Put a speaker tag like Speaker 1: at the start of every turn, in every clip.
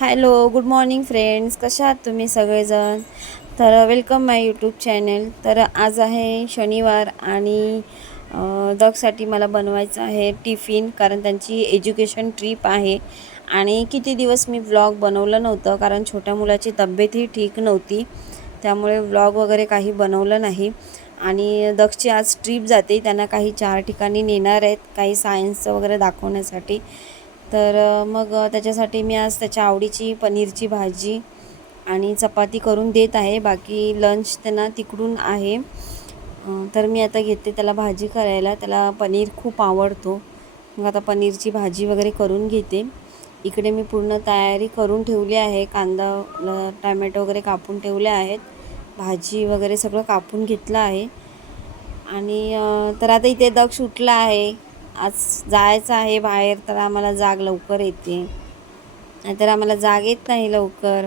Speaker 1: Hello good morning friends. कशा आहात तुम्ही सगळेजण? तर वेलकम माय यूट्यूब चॅनल. तर आज आहे शनिवार आणि डॉगसाठी दगसाठी मला बनवायचं आहे टिफिन कारण त्यांची एज्युकेशन ट्रीप आहे. आणि किती दिवस मी व्लॉग बनवलं नव्हतं कारण छोट्या मुलाची तब्येतही ठीक नव्हती. त्यामुळे व्लॉग वगैरे काही बनवलं नाही. आणि दक्षची आज ट्रीप जाते. त्यांना काही चार ठिकाणी नेणार आहेत काही सायन्सचं वगैरे दाखवण्यासाठी. तर मग त्याच्यासाठी मी आज त्याच्या आवडीची पनीरची भाजी आणि चपाती करून देत आहे. बाकी लंच त्यांना तिकडून आहे. तर मी आता घेते त्याला भाजी करायला. त्याला पनीर खूप आवडतो. मग आता पनीरची भाजी वगैरे करून घेते. इकडे मी पूर्ण तयारी करून ठेवली आहे. कांदा टमॅटो टॅमॅटो वगैरे कापून ठेवले आहेत. भाजी वगैरे सगळं कापून घेतलं आहे. आणि तर आता इथे दक्ष उठला आहे. आज जायचं आहे बाहेर तर आम्हाला जाग लवकर येते. नाहीतर आम्हाला जाग येत नाही लवकर.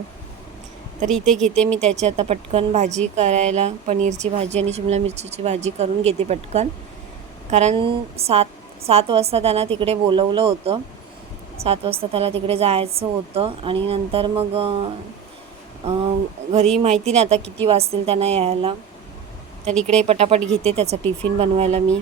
Speaker 1: तर इथे घेते मी त्याची आता पटकन भाजी करायला. पनीरची भाजी आणि शिमला मिरचीची भाजी करून घेते पटकन. कारण सात सात वाजता त्यांना तिकडे बोलवलं होतं. सात वाजता त्याला तिकडे जायचं होतं. आणि नंतर मग घरी माहिती नाही आता किती वाजतील त्यांना यायला. तर इकडे पटापट घेते त्याचा टिफिन बनवायला मी.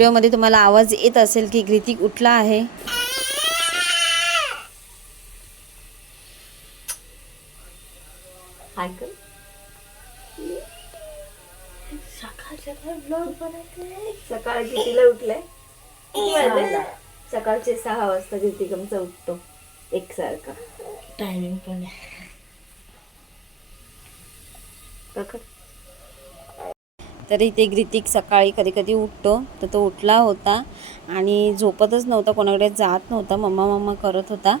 Speaker 1: व्हिडिओमध्ये तुम्हाला आवाज येत असेल की ग्रितिक उठला आहे?
Speaker 2: सकाळ कितीला उठलाय? सकाळचे सहा वाजता ज्योतिकमचा उठतो. एकसारखा. टायमिंग पण
Speaker 1: तरी ते ग्रितिक सकाळी कधी कधी उठतो. तर तो उठला होता आणि झोपतच नव्हता कोणाकडे जात नव्हता. मम्मा मम्मा करत होता.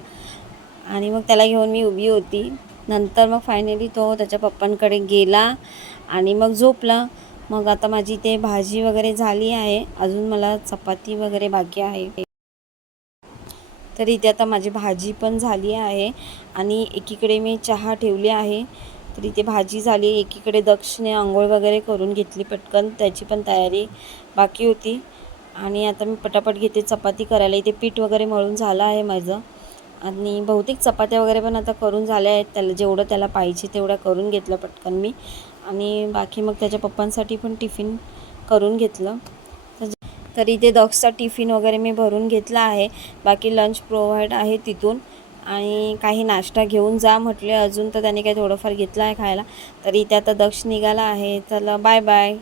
Speaker 1: आणि मग त्याला घेऊन मी उभी होती. नंतर मग फायनली तो त्याच्या पप्पांकडे गेला आणि मग झोपला. मग आता माझी ते भाजी वगैरे झाली आहे. अजून मला चपाती वगैरे बाकी आहे. तर इथे आता माझी भाजी पण झाली आहे. आणि एकीकडे मी चहा ठेवली आहे. तर इथे भाजी झाली एकीकडे दक्षिणे आंघोळ वगैरे करून घेतली पटकन त्याची पण तयारी बाकी होती. आणि आता मी पटापट घेते चपाती करायला. इथे पीठ वगैरे मळून झालं आहे माझं. आणि बहुतेक चपात्या वगैरे पण आता करून झाल्या आहेत. त्याला जेवढं त्याला पाहिजे तेवढं करून घेतलं पटकन मी. आणि बाकी मग त्याच्या पप्पांसाठी पण टिफिन करून घेतलं. तर इथे दक्षचा टिफिन वगैरे मी भरून घेतला आहे. बाकी लंच प्रोव्हाइड आहे तिथून. आणि काही नाश्ता घेऊन जा म्हटले. अजून तर त्याने काही थोडंफार घेतलं आहे खायला. तर इथे आता दक्ष निघाला आहे. चला बाय बाय